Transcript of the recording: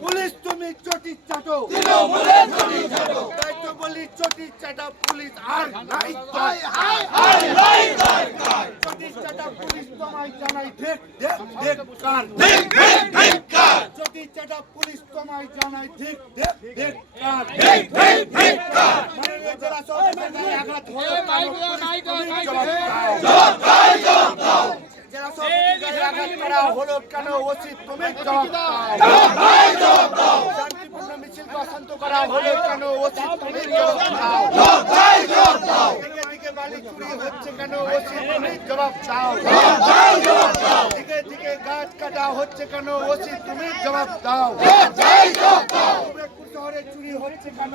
Police তুমি চটি চাটো police আর নাই। চাটা পুলিশ তোমায় আঘাত কেন পুলিশ জবাব দাও। জেলা সভাপতির আঘাত করা হলো কেন ওসি তুমি জবাব দাও শান্তিপূর্ণ মিছিলকে অশান্ত করা হলো কেন ওসি তুমি জবাব দাও বালি চুরি হচ্ছে কেন ওসি তুমি জবাব দাও হচ্ছে কেন? ওসি তুমি জবাব দাও। শহরে চুরি হচ্ছে কেন?